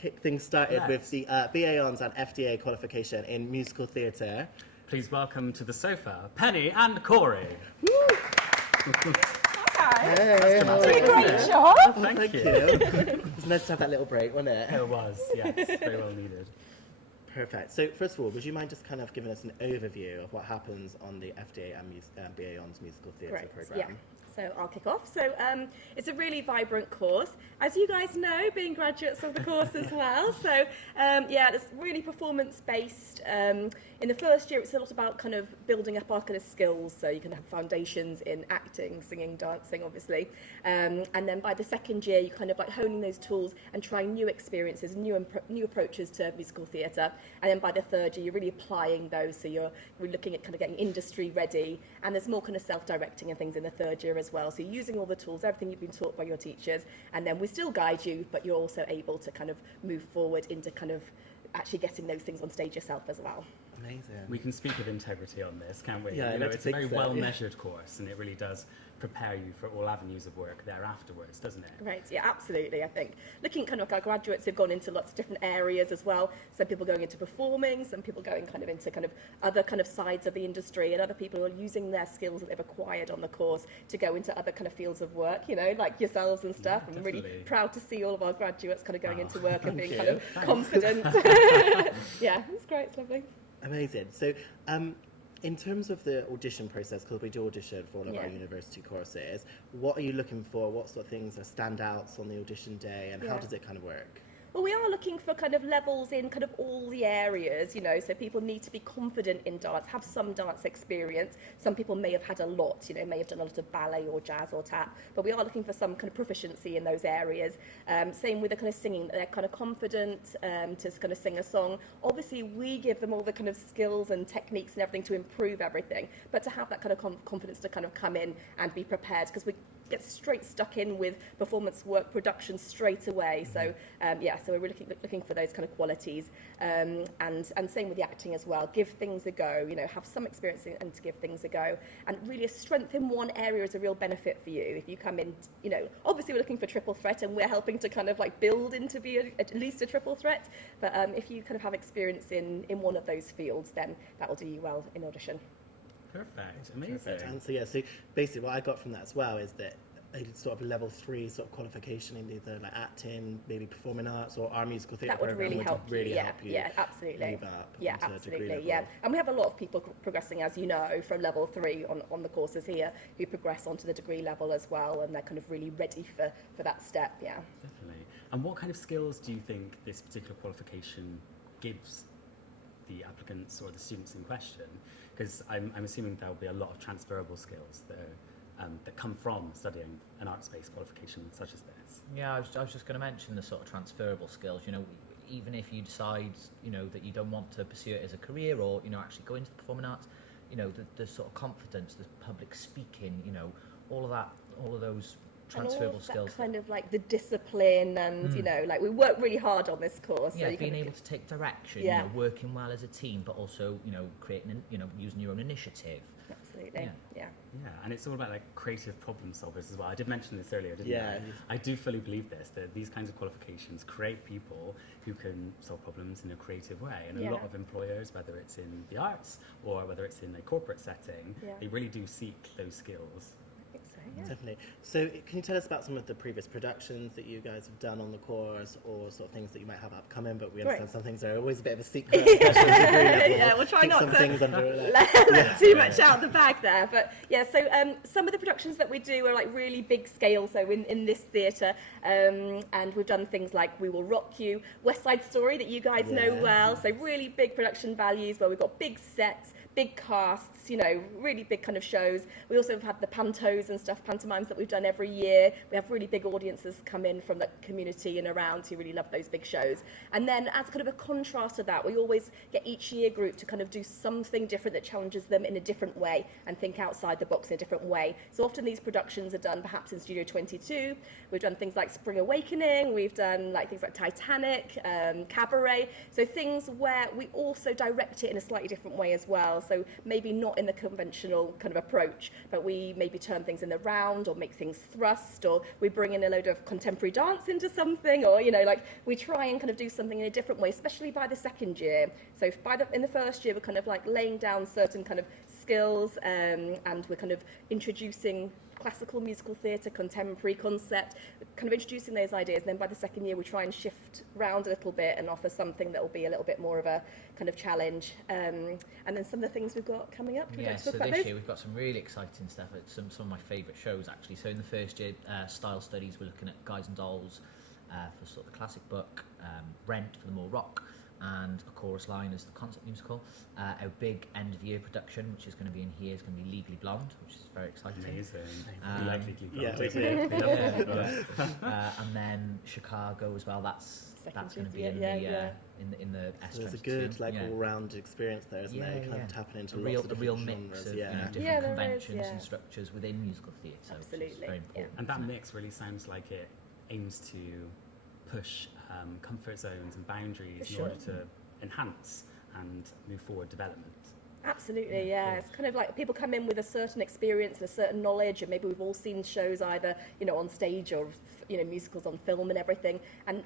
kick things started with the BA Hons and FDA qualification in musical theatre. Please welcome to the sofa, Penny and Corey. Hi. Hey, Doing a great job. Thank you. It was nice to have that little break, wasn't it? It was, yes, very well needed. Perfect. So first of all, would you mind just kind of giving us an overview of what happens on the FDA and BA Hons musical theatre programme? Yeah. So I'll kick off. So it's a really vibrant course, as you guys know, being graduates of the course as well. So it's really performance-based. In the first year, it's a lot about kind of building up our kind of skills. So you can have foundations in acting, singing, dancing, obviously. And then by the second year, you kind of like honing those tools and trying new experiences, new approaches to musical theatre. And then by the third year, you're really applying those. So we're looking at kind of getting industry ready. And there's more kind of self-directing and things in the third year as well. So you're using all the tools, everything you've been taught by your teachers, and then we still guide you, but you're also able to kind of move forward into kind of actually getting those things on stage yourself as well. Amazing. We can speak with integrity on this, can't we? Yeah, it's a very so. well-measured course, and it really does prepare you for all avenues of work there afterwards, doesn't it? Right, yeah, absolutely, I think. Looking kind of like our graduates have gone into lots of different areas as well. Some people going into performing, some people going kind of into kind of other kind of sides of the industry, and other people who are using their skills that they've acquired on the course to go into other kind of fields of work, you know, like yourselves and stuff. Yeah, I'm really proud to see all of our graduates kind of going into work and being you. kind of confident. Yeah, it's great, it's lovely. Amazing. So, in terms of the audition process, because we do audition for all of our university courses, what are you looking for? What sort of things are standouts on the audition day, and how does it kind of work? Well, we are looking for kind of levels in kind of all the areas, you know, so people need to be confident in dance, have some dance experience. Some people may have had a lot, you know, may have done a lot of ballet or jazz or tap, but we are looking for some kind of proficiency in those areas. Same with the kind of singing, they're kind of confident to kind of sing a song. Obviously, we give them all the kind of skills and techniques and everything to improve everything, but to have that kind of confidence to kind of come in and be prepared, because we get straight stuck in with performance work production straight away. So so we're really looking for those kind of qualities, and same with the acting as well. Give things a go, you know, have some experience and to give things a go, and really a strength in one area is a real benefit for you. If you come in, you know, obviously we're looking for triple threat, and we're helping to kind of like build into be at least a triple threat, but if you kind of have experience in one of those fields, then that will do you well in audition. Perfect, amazing. Perfect. And so basically what I got from that as well is that they did sort of level 3 sort of qualification in either like acting, maybe performing arts, or our musical theatre That would program really help you. help you. Yeah, absolutely. Move up Yeah, onto absolutely. degree Yeah, level. and we have a lot of people progressing, as you know, from level 3 on the courses here, who progress onto the degree level as well, and they're kind of really ready for that step. Yeah. Definitely. And what kind of skills do you think this particular qualification gives the applicants or the students in question? Because I'm assuming there will be a lot of transferable skills that come from studying an arts-based qualification such as this. Yeah, I was just going to mention the sort of transferable skills. You know, even if you decide, you know, that you don't want to pursue it as a career, or, you know, actually go into the performing arts, you know, the sort of confidence, the public speaking, you know, all of those transferable and skills. Kind of like the discipline, and you know, like we work really hard on this course. Yeah, so being able to take direction, Yeah. you know, working well as a team, but also, you know, creating, you know, using your own initiative. Absolutely. Yeah. Yeah, and it's all about like creative problem solvers as well. I did mention this earlier, didn't Yeah. I? I do fully believe this, that these kinds of qualifications create people who can solve problems in a creative way. And a lot of employers, whether it's in the arts or whether it's in a corporate setting, they really do seek those skills. I think so, yeah. Definitely. So can you tell us about some of the previous productions that you guys have done on the course, or sort of things that you might have upcoming, but we understand some things are always a bit of a secret. Yeah, we'll try Keep not some to things under let too much out the bag there. But yeah, so some of the productions that we do are like really big scale, so in this theatre, and we've done things like We Will Rock You, West Side Story that you guys know well, so really big production values where we've got big sets, big casts, you know, really big kind of shows. We also have had the pantos and stuff, pantomimes that we've done every year. We have really big audiences come in from the community and around who really love those big shows. And then as kind of a contrast to that, we always get each year group to kind of do something different that challenges them in a different way and think outside the box in a different way. So often these productions are done perhaps in Studio 22. We've done things like Spring Awakening. We've done like things like Titanic, Cabaret. So things where we also direct it in a slightly different way as well. So maybe not in the conventional kind of approach, but we maybe turn things in the around or make things thrust, or we bring in a load of contemporary dance into something, or, you know, like we try and kind of do something in a different way, especially by the second year. So in the first year, we're kind of like laying down certain kind of skills, and we're kind of introducing classical musical theatre, contemporary concept, kind of introducing those ideas. And then by the second year, we try and shift round a little bit and offer something that will be a little bit more of a kind of challenge. And then some of the things we've got coming up. Can we talk about this those? year we've got some really exciting stuff. It's some of my favourite shows, actually. So in the first year, style studies, we're looking at Guys and Dolls for sort of the classic book, Rent for the more rock, and A Chorus Line as the concept musical. Our big end of year production, which is going to be in here, is going to be Legally Blonde, which is very exciting. Amazing. Um, We like Legally yeah, Blonde. we do. And then Chicago as well. That's going to be in the So there's a S22. good Yeah. all-round experience there, isn't there? Kind of tapping into a lots of real different mix genres. of Yeah. different Yeah, there is, conventions yeah. and structures within musical theatre. Which is Absolutely, very yeah. important. And that isn't it? mix really sounds like it aims to push comfort zones and boundaries For in sure. order to enhance and move forward development. Absolutely, yeah. It's kind of like people come in with a certain experience and a certain knowledge, and maybe we've all seen shows either, you know, on stage or, you know, musicals on film and everything. And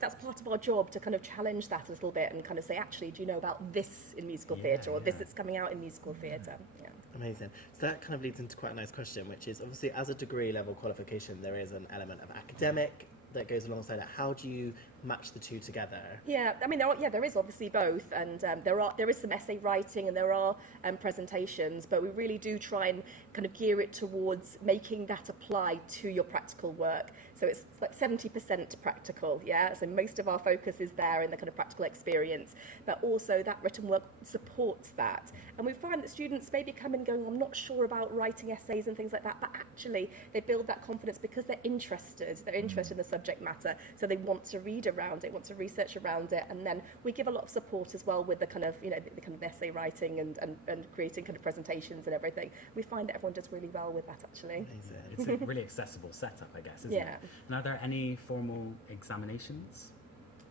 that's part of our job, to kind of challenge that a little bit and kind of say, actually, do you know about this in musical theatre, or this that's coming out in musical theatre? Yeah. Amazing. So that kind of leads into quite a nice question, which is obviously as a degree level qualification, there is an element of academic that goes alongside it. How do you match the two together? Yeah, I mean, there is obviously both, and there is some essay writing and there are presentations, but we really do try and kind of gear it towards making that apply to your practical work. So it's like 70% practical, yeah? So most of our focus is there in the kind of practical experience, but also that written work supports that. And we find that students maybe come in going, I'm not sure about writing essays and things like that, but actually they build that confidence because they're interested in the subject matter, so they want to read around it, want to research around it, and then we give a lot of support as well with the kind of, you know, the kind of essay writing and creating kind of presentations and everything. We find that everyone does really well with that, actually. Amazing. It's a really accessible setup, I guess, isn't Yeah. it? And are there any formal examinations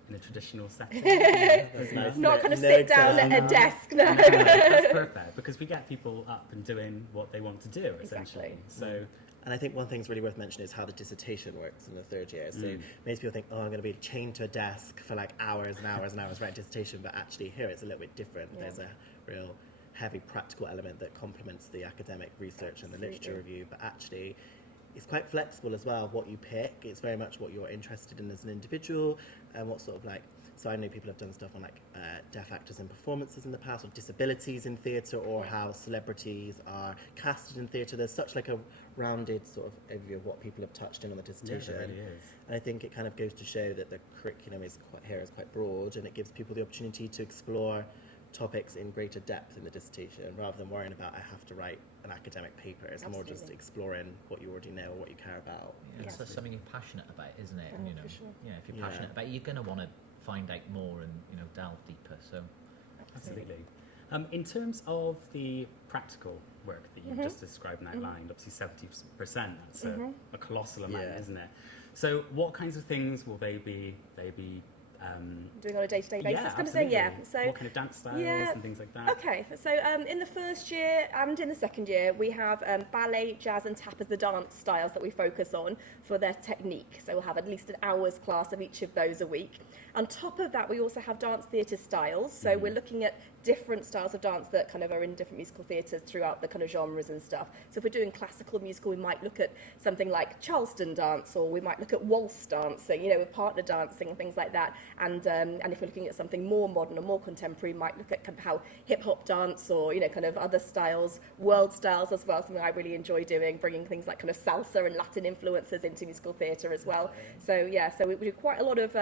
in a traditional setting? That's nice. Not kind of No sit down exam. at a desk, no. That's perfect, because we get people up and doing what they want to do, essentially. Exactly. So And I think one thing that's really worth mentioning is how the dissertation works in the third year. So most people think, oh, I'm going to be chained to a desk for like hours and hours and hours writing dissertation, but actually here it's a little bit different. Yeah. There's a real heavy practical element that complements the academic research and the literature review, but actually it's quite flexible as well, what you pick. It's very much what you're interested in as an individual, and what sort of like, so I know people have done stuff on like deaf actors in performances in the past, or disabilities in theatre, or how celebrities are casted in theatre. There's such like a rounded sort of overview of what people have touched in on the dissertation. yeah, it really is. And I think it kind of goes to show that the curriculum is quite broad, and it gives people the opportunity to explore topics in greater depth in the dissertation, rather than worrying about I have to write an academic paper. It's more just Absolutely. exploring what you already know or what you care about. Yeah, it's something you're passionate about, isn't it? Oh, You know, for sure. yeah, if you're Yeah. passionate about it, you're going to want to find out more and, you know, delve deeper. So Absolutely. In terms of the practical work that you've just described and outlined, obviously 70%, that's a colossal amount, Yeah. isn't it? So what kinds of things will they be Doing on a day-to-day basis, yeah, kind of thing, yeah. absolutely. So what kind of dance styles yeah. and things like that? Okay, so in the first year and in the second year, we have ballet, jazz and tap as the dance styles that we focus on for their technique. So we'll have at least an hour's class of each of those a week. On top of that, we also have dance theatre styles. So we're looking at different styles of dance that kind of are in different musical theatres throughout the kind of genres and stuff. So if we're doing classical musical, we might look at something like Charleston dance, or we might look at waltz dancing, you know, with partner dancing and things like that. And if we're looking at something more modern or more contemporary, we might look at kind of how hip-hop dance, or, you know, kind of other styles, world styles as well, something I really enjoy doing, bringing things like kind of salsa and Latin influences into musical theatre as well. So yeah, so we do quite a lot of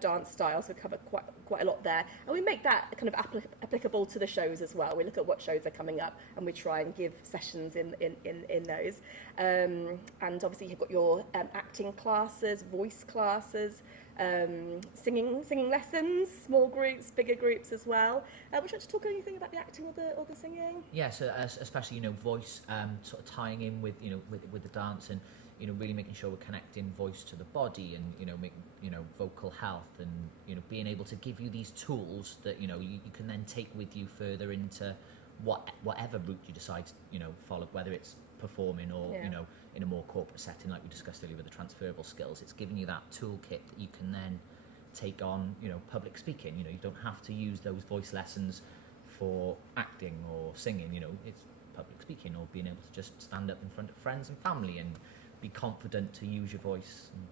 dance styles, so we cover quite a lot there. And we make that kind of applicable to the shows as well. We look at what shows are coming up and we try and give sessions in those. And obviously you've got your acting classes, voice classes, singing lessons, small groups, bigger groups as well. Would you like to talk anything about the acting or the singing? yeah, so especially, you know, voice, sort of tying in with, you know, with the dance, and, you know, really making sure we're connecting voice to the body, and, you know, vocal health, and, you know, being able to give you these tools that, you know, you can then take with you further into whatever route you decide to, you know, follow, whether it's performing or, Yeah. you know, in a more corporate setting like we discussed earlier with the transferable skills. It's giving you that toolkit that you can then take on, you know, public speaking. You know, you don't have to use those voice lessons for acting or singing. You know, it's public speaking or being able to just stand up in front of friends and family and be confident to use your voice. And,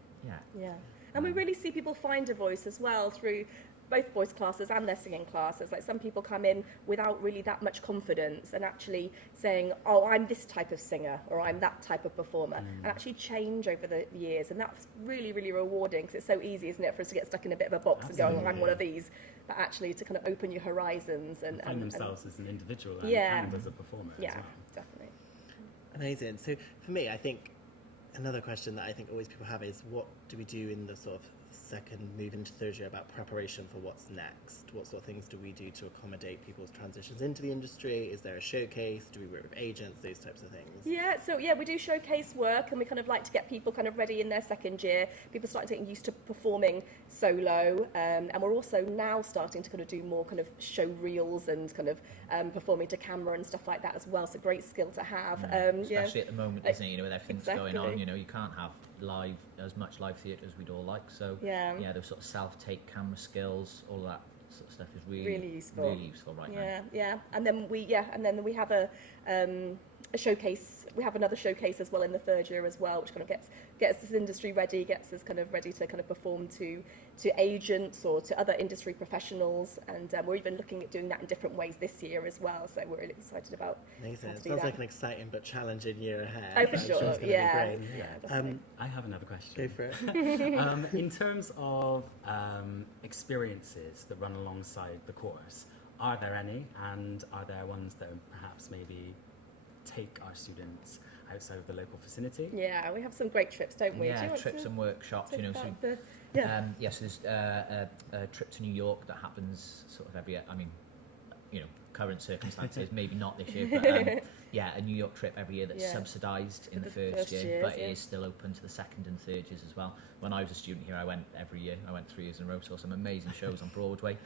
Yeah. And we really see people find a voice as well through both voice classes and their singing classes. Like some people come in without really that much confidence and actually saying, oh, I'm this type of singer or I'm that type of performer, and actually change over the years. And that's really, really rewarding because it's so easy, isn't it, for us to get stuck in a bit of a box and going, oh, I'm one of these, but actually to kind of open your horizons and find themselves as an individual and, Yeah. and as a performer as Yeah, well. definitely. Amazing. So for me, I think another question that I think always people have is, what do we do in the sort of second move into third year about preparation for what's next? What sort of things do we do to accommodate people's transitions into the industry? Is there a showcase? Do we work with agents? Those types of things. Yeah, so we do showcase work, and we kind of like to get people kind of ready in their second year. People starting to get used to performing solo, and we're also now starting to kind of do more kind of show reels and kind of performing to camera and stuff like that as well. It's a great skill to have. especially at the moment, isn't it? You know, with everything that's going on, Exactly. you know, you can't have as much live theatre as we'd all like. So Yeah. those sort of self-tape camera skills, all that sort of stuff is Really useful. really useful right now. Yeah, and then we have a showcase. We have another showcase as well in the third year as well, which kind of gets this industry ready, gets us kind of ready to kind of perform to agents or to other industry professionals, and we're even looking at doing that in different ways this year as well. So we're really excited about. Amazing. how to It do sounds that. like an exciting but challenging year ahead. Oh, for I'm sure. it's gonna Yeah. be great. Yeah, definitely. I have another question. Go for it. In terms of experiences that run alongside the course, are there any, and are there ones that perhaps maybe take our students outside of the local vicinity? Yeah, we have some great trips, don't we? Do you Yeah, want trips to and workshops, talk you know. So, about the- yeah. so there's a trip to New York that happens sort of every year. I mean, you know, current circumstances, maybe not this year, but a New York trip every year that's Yeah. subsidised in For the the first first year, years, but yeah. it is still open to the second and third years as well. When I was a student here, I went every year. I went 3 years in a row, saw some amazing shows on Broadway.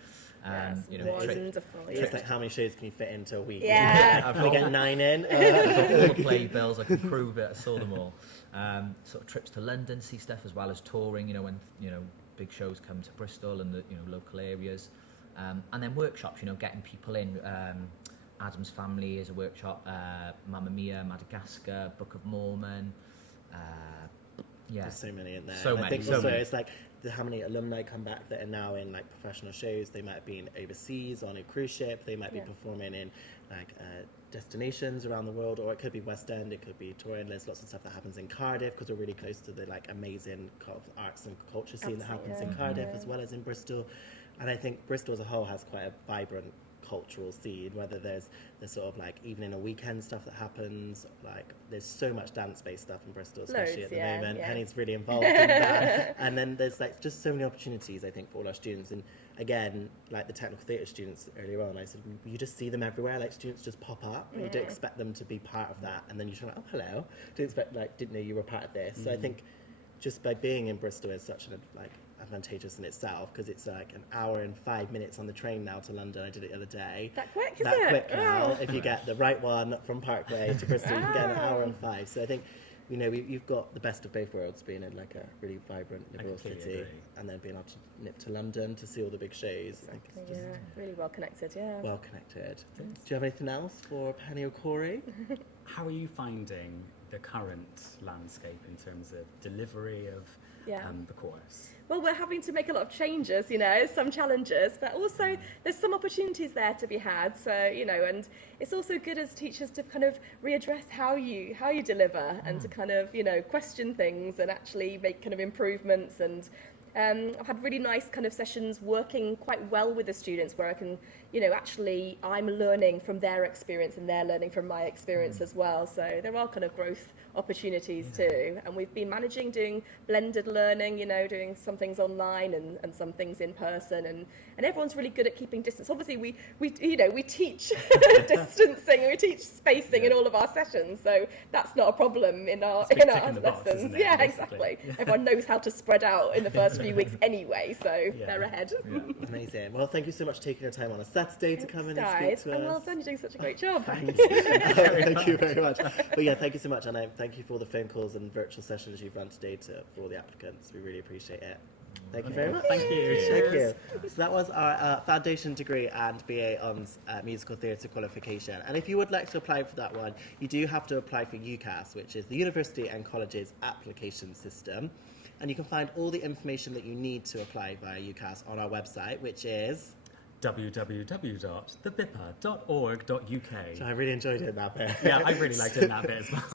Yes, You know, wonderful. It's like, how many shows can you fit into a week? Yeah. I've Can we got- get 9 in? I've got all the playbills, I can prove it, I saw them all. Sort of trips to London, see stuff, as well as touring, you know, when, you know, big shows come to Bristol and the, you know, local areas. And then workshops, you know, getting people in. Adam's Family is a workshop, Mamma Mia, Madagascar, Book of Mormon. There's so many in there. So And I many, think so also many. it's like how many alumni come back that are now in like professional shows. They might have been overseas on a cruise ship. They might be Yeah. performing in like destinations around the world, or it could be West End. It could be Torrance. There's lots of stuff that happens in Cardiff because we're really close to the like amazing kind of arts and culture scene that happens in Absolutely, Cardiff yeah. as well as in Bristol. And I think Bristol as a whole has quite a vibrant cultural scene, whether there's the sort of like even in a weekend stuff that happens, like there's so much dance-based stuff in Bristol, especially Loads, at the yeah, moment. yeah. Penny's really involved in that. And then there's like just so many opportunities, I think, for all our students. And again, like the technical theatre students earlier on, I said, you just see them everywhere, like students just pop up and you don't expect them to be part of that. And then you're like, oh, hello. Didn't know you were part of this. So I think just by being in Bristol is such an like advantageous in itself, because it's like an hour and 5 minutes on the train now to London. I did it the other day. That quick, is That it? quick now. Wow. If you get the right one from Parkway to Bristol, you can get an hour and 5. So I think, you know, you've got the best of both worlds, being in like a really vibrant liberal completely city, agree. and then being able to nip to London to see all the big shows. I think it's just Yeah, really well connected, yeah. well connected. Do you have anything else for Penny or Corey? How are you finding the current landscape in terms of delivery of Yeah. the course? Well, we're having to make a lot of changes, you know, some challenges, but also there's some opportunities there to be had. So, you know, and it's also good as teachers to kind of readdress how you deliver and to kind of, you know, question things and actually make kind of improvements. And I've had really nice kind of sessions working quite well with the students where I can, you know, actually I'm learning from their experience and they're learning from my experience as well. So there are kind of growth opportunities too. And we've been managing doing blended learning, you know, doing some things online and some things in person. And everyone's really good at keeping distance. Obviously, we teach distancing and we teach spacing in all of our sessions. So that's not a problem in our It's a big tick in art the box, lessons. isn't it, Yeah, basically? exactly. Everyone knows how to spread out in the first few weeks anyway, so they're ahead. Yeah. Amazing. Well, thank you so much for taking your time on a Saturday to come in and Guys, speak to us. and well done, you're doing such a great job. Thanks. Thank you very much. But yeah, thank you so much, and thank you for all the phone calls and virtual sessions you've run today for all the applicants. We really appreciate it. Thank you very much. Thank you. Thank Cheers. you. So that was our foundation degree and BA Honours musical theatre qualification. And if you would like to apply for that one, you do have to apply for UCAS, which is the University and Colleges Application System. And you can find all the information that you need to apply via UCAS on our website, which is www.thebipa.org.uk. So I really enjoyed it that bit. Yeah, I really liked it in that bit as well.